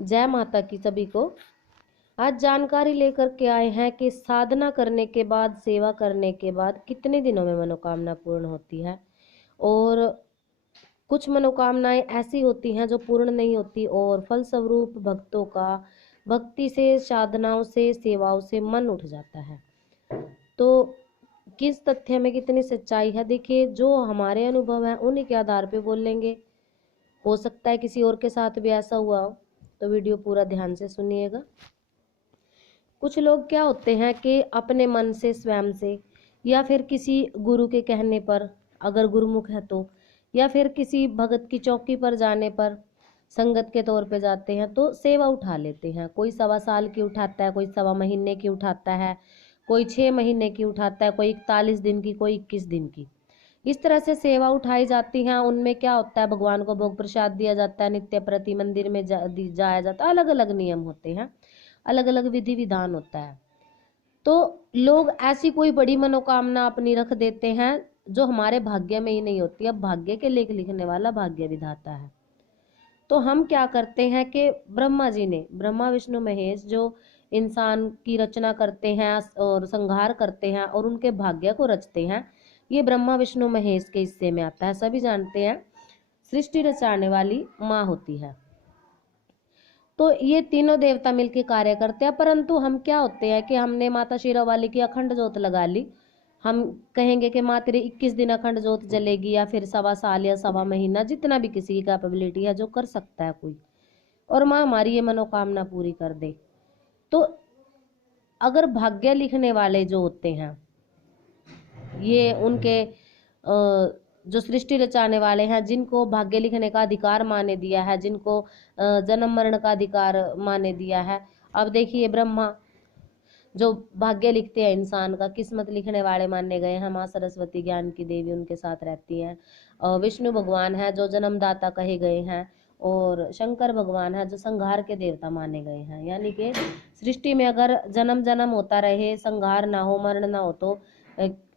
जय माता की सभी को। आज जानकारी लेकर के आए हैं कि साधना करने के बाद, सेवा करने के बाद कितने दिनों में मनोकामना पूर्ण होती है। और कुछ मनोकामनाएं ऐसी होती हैं जो पूर्ण नहीं होती और फलस्वरूप भक्तों का भक्ति से, साधनाओं से, सेवाओं से मन उठ जाता है। तो किस तथ्य में कितनी सच्चाई है, देखिए, जो हमारे अनुभव है उन्हीं के आधार पे बोल लेंगे। हो सकता है किसी और के साथ भी ऐसा हुआ हो, तो वीडियो पूरा ध्यान से सुनिएगा। कुछ लोग क्या होते हैं कि अपने मन से, स्वयं से, या फिर किसी गुरु के कहने पर, अगर गुरुमुख है तो, या फिर किसी भगत की चौकी पर जाने पर संगत के तौर पे जाते हैं तो सेवा उठा लेते हैं। कोई 1.25 साल की उठाता है, कोई 1.25 महीने की उठाता है, कोई 6 महीने की उठाता है, कोई 41 दिन की, कोई 21 दिन की। इस तरह से सेवा उठाई जाती हैं। उनमें क्या होता है, भगवान को भोग प्रसाद दिया जाता है, नित्य प्रति मंदिर में जाया जाता है। अलग अलग नियम होते हैं, अलग अलग विधि विधान होता है। तो लोग ऐसी कोई बड़ी मनोकामना अपनी रख देते हैं जो हमारे भाग्य में ही नहीं होती। अब भाग्य के लेख लिखने वाला भाग्य विधाता है। तो हम क्या करते हैं कि ब्रह्मा जी ने, ब्रह्मा विष्णु महेश जो इंसान की रचना करते हैं और संहार करते हैं और उनके भाग्य को रचते हैं, ये ब्रह्मा विष्णु महेश के हिस्से में आता है। सभी जानते हैं सृष्टि रचाने वाली माँ होती है। तो ये तीनों देवता मिलकर कार्य करते हैं। परंतु हम क्या होते हैं कि हमने माता शेरावाली की अखंड ज्योत लगा ली। हम कहेंगे कि माँ तेरे 21 दिन अखंड ज्योत जलेगी, या फिर 1.25 साल या 1.25 महीना, जितना भी किसी की कैपेबिलिटी है, जो कर सकता है कोई, और माँ हमारी ये मनोकामना पूरी कर दे। तो अगर भाग्य लिखने वाले जो होते हैं, ये उनके जो सृष्टि रचाने वाले हैं, जिनको भाग्य लिखने का अधिकार माने दिया है, जिनको जन्म मरण का अधिकार माने दिया है। अब देखिए, ब्रह्मा जो भाग्य लिखते हैं इंसान का, किस्मत लिखने वाले माने गए हैं। माँ सरस्वती ज्ञान की देवी उनके साथ रहती हैं। विष्णु भगवान है जो जन्मदाता कहे गए हैं, और शंकर भगवान है जो संहार के देवता माने गए हैं। यानी कि सृष्टि में अगर जन्म जन्म होता रहे, संहार ना हो, मरण ना हो, तो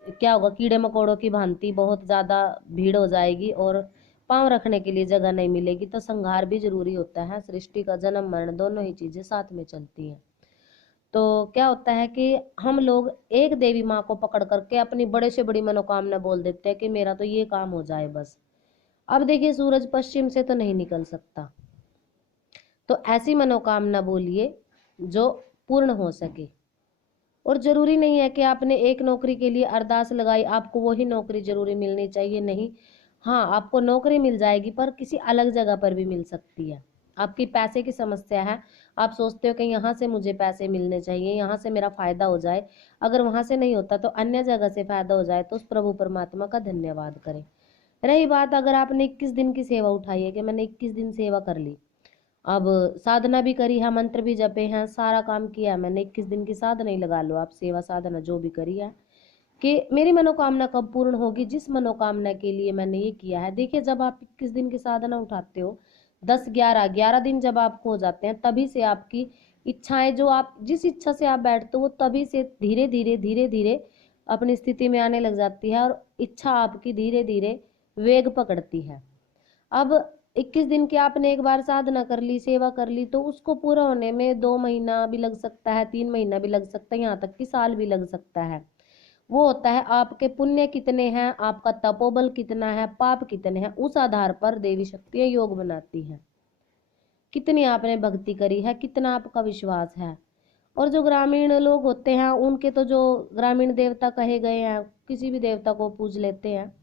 क्या होगा, कीड़े मकोड़ों की भांति बहुत ज्यादा भीड़ हो जाएगी और पांव रखने के लिए जगह नहीं मिलेगी। तो संहार भी जरूरी होता है। सृष्टि का जन्म मरण दोनों ही चीजें साथ में चलती हैं। तो क्या होता है कि हम लोग एक देवी माँ को पकड़ करके अपनी बड़े से बड़ी मनोकामना बोल देते हैं कि मेरा तो ये काम हो जाए बस। अब देखिए, सूरज पश्चिम से तो नहीं निकल सकता, तो ऐसी मनोकामना बोलिए जो पूर्ण हो सके। और जरूरी नहीं है कि आपने एक नौकरी के लिए अरदास लगाई, आपको वही नौकरी जरूरी मिलनी चाहिए, नहीं। हाँ, आपको नौकरी मिल जाएगी, पर किसी अलग जगह पर भी मिल सकती है। आपकी पैसे की समस्या है, आप सोचते हो कि यहाँ से मुझे पैसे मिलने चाहिए, यहाँ से मेरा फायदा हो जाए। अगर वहां से नहीं होता तो अन्य जगह से फायदा हो जाए, तो उस प्रभु परमात्मा का धन्यवाद करें। रही बात, अगर आपने 21 दिन की सेवा उठाई है कि मैंने 21 दिन सेवा कर ली, अब साधना भी करी है, मंत्र भी जपे हैं, सारा काम किया है, मैंने 21 दिन की साधना ही लगा लो आप, सेवा साधना जो भी करी है, कि मेरी मनोकामना कब पूर्ण होगी, जिस मनोकामना के लिए मैंने ये किया है। देखिए, जब आप 21 दिन की साधना उठाते हो, 10, 11 दिन जब आपको हो जाते हैं, तभी से आपकी इच्छाएं, जो आप जिस इच्छा से आप बैठते हो, वो तभी से धीरे धीरे धीरे धीरे अपनी स्थिति में आने लग जाती है, और इच्छा आपकी धीरे धीरे वेग पकड़ती है। अब 21 दिन की आपने एक बार साधना कर ली, सेवा कर ली, तो उसको पूरा होने में 2 महीना भी लग सकता है, 3 महीना भी लग सकता है, यहाँ तक कि साल भी लग सकता है। वो होता है आपके पुण्य कितने हैं, आपका तपोबल कितना है, पाप कितने हैं, उस आधार पर देवी शक्तियां योग बनाती हैं। कितनी आपने भक्ति करी है, कितना आपका विश्वास है। और जो ग्रामीण लोग होते हैं, उनके तो जो ग्रामीण देवता कहे गए हैं, किसी भी देवता को पूज लेते हैं,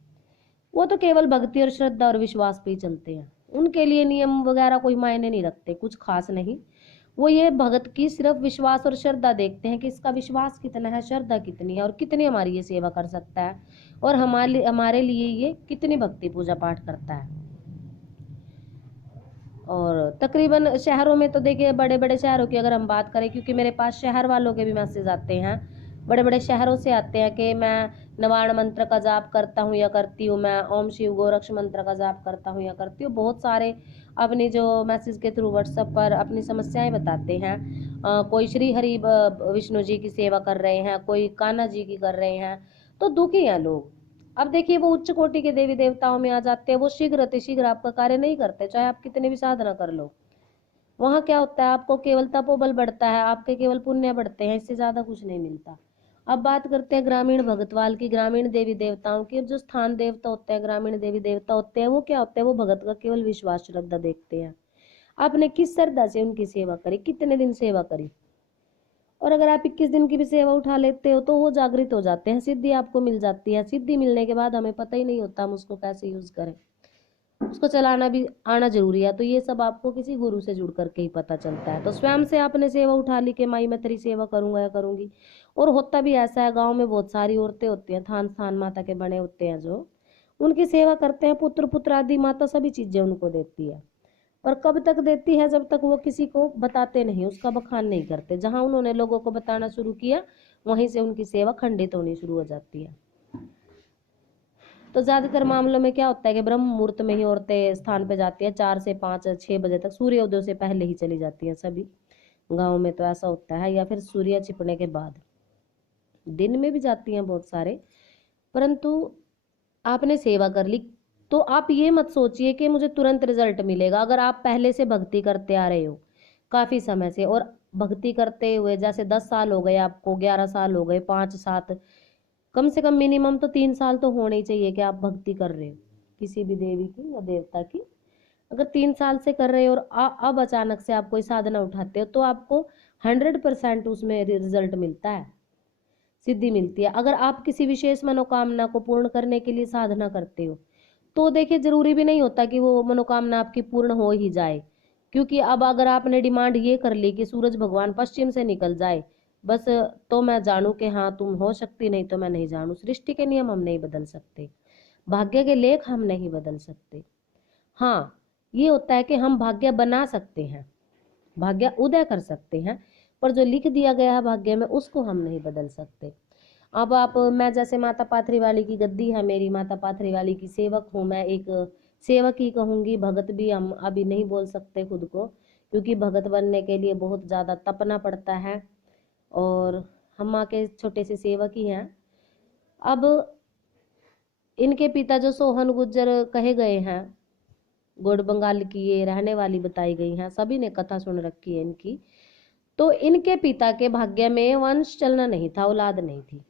वो तो केवल भक्ति और श्रद्धा और विश्वास पे ही चलते हैं। उनके लिए नियम वगैरह कोई मायने नहीं रखते, कुछ खास नहीं। वो ये भगत की सिर्फ विश्वास और श्रद्धा देखते हैं कि इसका विश्वास कितना है, श्रद्धा कितनी है, और कितनी हमारी ये सेवा कर सकता है, और हमारे लिए ये कितनी भक्ति पूजा पाठ करता है। और तकरीबन शहरों में तो देखिए, बड़े बड़े शहरों की अगर हम बात करें, क्योंकि मेरे पास शहर वालों के भी मैसेज आते हैं, बड़े बड़े शहरों से आते हैं कि मैं नवाण मंत्र का जाप करता हूँ या करती हूँ, मैं ओम शिव गोरक्ष मंत्र का जाप करता हूँ या करती हूँ। बहुत सारे अपनी जो मैसेज के थ्रू व्हाट्सएप पर अपनी समस्याएं बताते हैं। कोई श्री हरि विष्णु जी की सेवा कर रहे हैं, कोई कान्हा जी की कर रहे हैं, तो दुखी हैं लोग। अब देखिए, वो उच्च कोटि के देवी देवताओं में आ जाते हैं, वो शीघ्र अतिशीघ्र आपका कार्य नहीं करते, चाहे आप कितने भी साधना कर लो। वहाँ क्या होता है, आपको केवल तपोबल बढ़ता है, आपके केवल पुण्य बढ़ते हैं, इससे ज्यादा कुछ नहीं मिलता। अब बात करते हैं ग्रामीण भगतवाल की, ग्रामीण देवी देवताओं की। जो स्थान देवता होते हैं, ग्रामीण देवी देवता होते हैं, वो क्या होते हैं, वो भगत का केवल विश्वास श्रद्धा देखते हैं। आपने किस श्रद्धा से उनकी सेवा करी, कितने दिन सेवा करी, और अगर आप 21 दिन की भी सेवा उठा लेते हो तो वो जागृत हो जाते हैं, सिद्धि आपको मिल जाती है। सिद्धि मिलने के बाद हमें पता ही नहीं होता हम उसको कैसे यूज करें, उसको चलाना भी आना जरूरी है। तो ये सब आपको किसी गुरु से जुड़ करके ही पता चलता है। तो स्वयं से आपने सेवा उठा ली कि माई मैं तेरी सेवा करूंगा या करूंगी। और होता भी ऐसा है, गांव में बहुत सारी औरतें होती हैं, थान स्थान माता के बने होते हैं, जो उनकी सेवा करते हैं, पुत्र पुत्र आदि माता सभी चीजें उनको देती है। पर कब तक देती है, जब तक वो किसी को बताते नहीं, उसका बखान नहीं करते। जहां उन्होंने लोगों को बताना शुरू किया, वहीं से उनकी सेवा खंडित होनी शुरू हो जाती है। तो ज्यादातर मामलों में क्या होता है कि ब्रह्म मुहूर्त में ही औरतें स्थान पे जाती है, 4 से 5 6 बजे तक, सूर्योदय से पहले ही चली जाती है सभी गाँव में, तो ऐसा होता है। या फिर सूर्य छिपने के बाद, दिन में भी जाती हैं बहुत सारे। परंतु आपने सेवा कर ली तो आप ये मत सोचिए कि मुझे तुरंत रिजल्ट मिलेगा। अगर आप पहले से भक्ति करते आ रहे हो काफी समय से, और भक्ति करते हुए जैसे 10 साल हो गए आपको, 11 साल हो गए, 5 7, कम से कम मिनिमम तो 3 साल तो होने ही चाहिए कि आप भक्ति कर रहे हो किसी भी देवी की या देवता की। अगर 3 साल से कर रहे हो और अब अचानक से आप कोई साधना उठाते हो, तो आपको 100% उसमें रिजल्ट मिलता है, सिद्धि मिलती है। अगर आप किसी विशेष मनोकामना को पूर्ण करने के लिए साधना करते हो, तो देखिए जरूरी भी नहीं होता कि वो मनोकामना आपकी पूर्ण हो ही जाए। क्योंकि अब अगर आपने डिमांड ये कर ली कि सूरज भगवान पश्चिम से निकल जाए बस, तो मैं जानू कि हाँ तुम हो सकती, नहीं तो मैं नहीं जानू। सृष्टि के नियम हम नहीं बदल सकते, भाग्य के लेख हम नहीं बदल सकते। हाँ, ये होता है कि हम भाग्य बना सकते हैं, भाग्य उदय कर सकते हैं, पर जो लिख दिया गया है भाग्य में, उसको हम नहीं बदल सकते। अब आप, मैं जैसे माता पाथरी वाली की गद्दी है मेरी, माता पाथरी वाली की सेवक हूँ मैं, एक सेवक ही कहूंगी, भगत भी हम अभी नहीं बोल सकते खुद को, क्योंकि भगत बनने के लिए बहुत ज्यादा तपना पड़ता है, और हम माँ के छोटे से सेवक ही हैं। अब इनके पिता जो सोहन गुज्जर कहे गए हैं, गोड बंगाल की ये रहने वाली बताई गई हैं, सभी ने कथा सुन रखी है इनकी। तो इनके पिता के भाग्य में वंश चलना नहीं था, औलाद नहीं थी।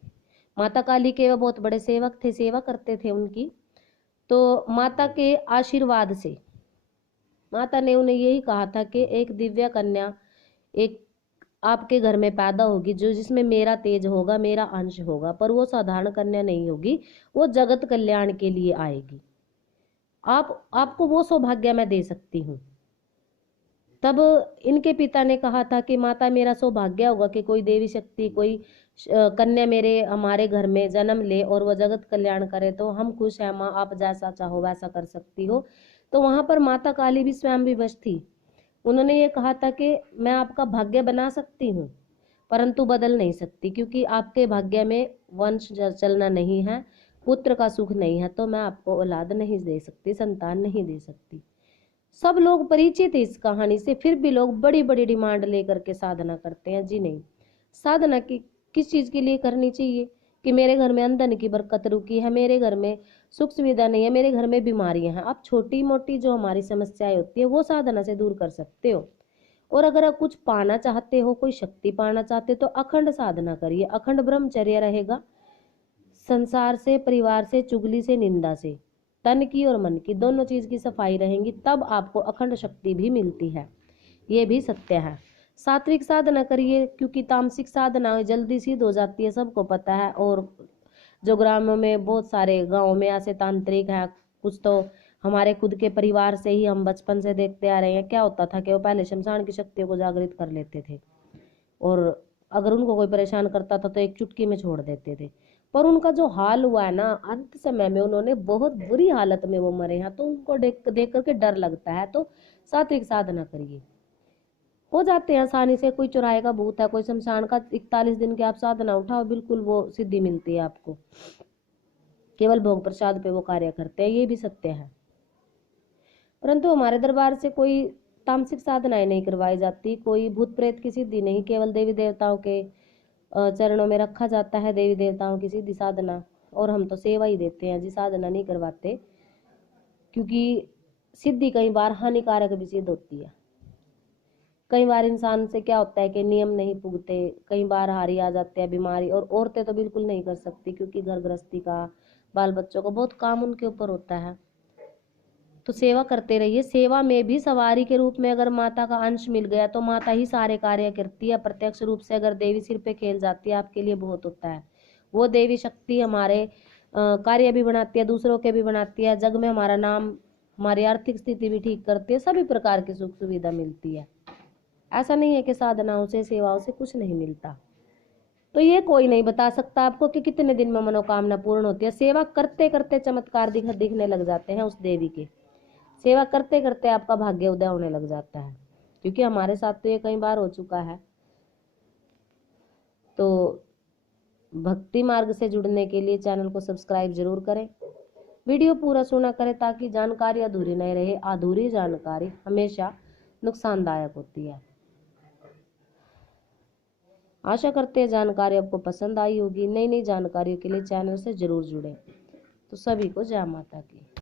माता काली के वो बहुत बड़े सेवक थे, सेवा करते थे उनकी। तो माता के आशीर्वाद से माता ने उन्हें यही कहा था कि एक दिव्य कन्या एक आपके घर में पैदा होगी, जो जिसमें मेरा तेज होगा, मेरा अंश होगा, पर वो साधारण कन्या नहीं होगी, वो जगत कल्याण के लिए आएगी। आपको वो सौभाग्य मैं दे सकती हूँ। तब इनके पिता ने कहा था कि माता मेरा सौभाग्य होगा कि कोई देवी शक्ति, कोई कन्या मेरे हमारे घर में जन्म ले और वह जगत कल्याण करे, तो हम खुश हैं माँ, आप जैसा चाहो वैसा कर सकती हो। तो वहां पर माता काली भी स्वयं विवश थी। उन्होंने ये कहा था कि मैं आपका भाग्य बना सकती हूँ परंतु बदल नहीं सकती, क्योंकि आपके भाग्य में वंश चलना नहीं है, पुत्र का सुख नहीं है, तो मैं आपको औलाद नहीं दे सकती, संतान नहीं दे सकती। सब लोग परिचित है इस कहानी से, फिर भी लोग बड़ी बड़ी डिमांड लेकर के साधना करते हैं। जी नहीं, साधना की किस चीज के लिए करनी चाहिए कि मेरे घर में अंधन की बरकत रुकी है, मेरे घर में सुख सुविधा नहीं है, मेरे घर में बीमारियां हैं। आप छोटी मोटी जो हमारी समस्याएं होती है वो साधना से दूर कर सकते हो। और अगर आप कुछ पाना चाहते हो, कोई शक्ति पाना चाहते हो, तो अखंड साधना करिए, अखंड ब्रह्मचर्य रहेगा। संसार से, परिवार से, चुगली से, निंदा से, तन की और मन की दोनों चीज की सफाई रहेंगी, तब आपको अखंड शक्ति भी मिलती है, ये भी सत्य है। सात्विक साधना करिए, क्योंकि तामसिक साधना जल्दी सिद्ध हो जाती है, सबको पता है। और जो ग्रामों में, बहुत सारे गाँव में ऐसे तांत्रिक हैं, कुछ तो हमारे खुद के परिवार से ही हम बचपन से देखते आ रहे हैं। क्या होता था कि वो पहले शमशान की शक्तियों को जागृत कर लेते थे, और अगर उनको कोई परेशान करता था तो एक चुटकी में छोड़ देते थे। पर उनका जो हाल हुआ है ना, अंत समय में उन्होंने बहुत बुरी हालत में वो मरे हैं, तो उनको देख देख करके डर लगता है। तो सात्विक साधना करिए, हो जाते हैं आसानी से। कोई चौराहे का भूत है, कोई शमशान का, 41 दिन की आप साधना उठाओ, बिल्कुल वो सिद्धि मिलती है आपको। केवल भोग प्रसाद पे वो कार्य करते हैं, ये भी सत्य है। परंतु हमारे दरबार से कोई तामसिक साधनाएं नहीं करवाई जाती, कोई भूत प्रेत की सिद्धि नहीं, केवल देवी देवताओं के चरणों में रखा जाता है देवी देवताओं की सीधी साधना। और हम तो सेवा ही देते हैं जी, साधना नहीं करवाते, क्योंकि सिद्धि कई बार हानिकारक भी सिद्ध होती है। कई बार इंसान से क्या होता है कि नियम नहीं पुगते, कई बार हारी आ जाते हैं बीमारी, और औरतें तो बिल्कुल नहीं कर सकती क्योंकि घर गृहस्थी का, बाल बच्चों का बहुत काम उनके ऊपर होता है। तो सेवा करते रहिए। सेवा में भी सवारी के रूप में अगर माता का अंश मिल गया तो माता ही सारे कार्य करती है। प्रत्यक्ष रूप से अगर देवी सिर पे खेल जाती है आपके लिए बहुत होता है। वो देवी शक्ति हमारे कार्य भी बनाती है, दूसरों के भी बनाती है, जग में हमारा नाम, हमारी आर्थिक स्थिति भी ठीक करती है, सभी प्रकार की सुख सुविधा मिलती है। ऐसा नहीं है कि साधनाओं से सेवाओं से कुछ नहीं मिलता। तो ये कोई नहीं बता सकता आपको कि कितने दिन में मनोकामना पूर्ण होती है। सेवा करते करते चमत्कार दिखने लग जाते हैं उस देवी के। सेवा करते करते आपका भाग्य उदय होने लग जाता है, क्योंकि हमारे साथ तो ये कई बार हो चुका है। तो भक्ति मार्ग से जुड़ने के लिए चैनल को सब्सक्राइब जरूर करें, वीडियो पूरा सुना करें ताकि जानकारी अधूरी नहीं रहे। अधूरी जानकारी हमेशा नुकसानदायक होती है। आशा करते हैं जानकारी आपको पसंद आई होगी। नई नई जानकारियों के लिए चैनल से जरूर जुड़ें। तो सभी को जय माता की।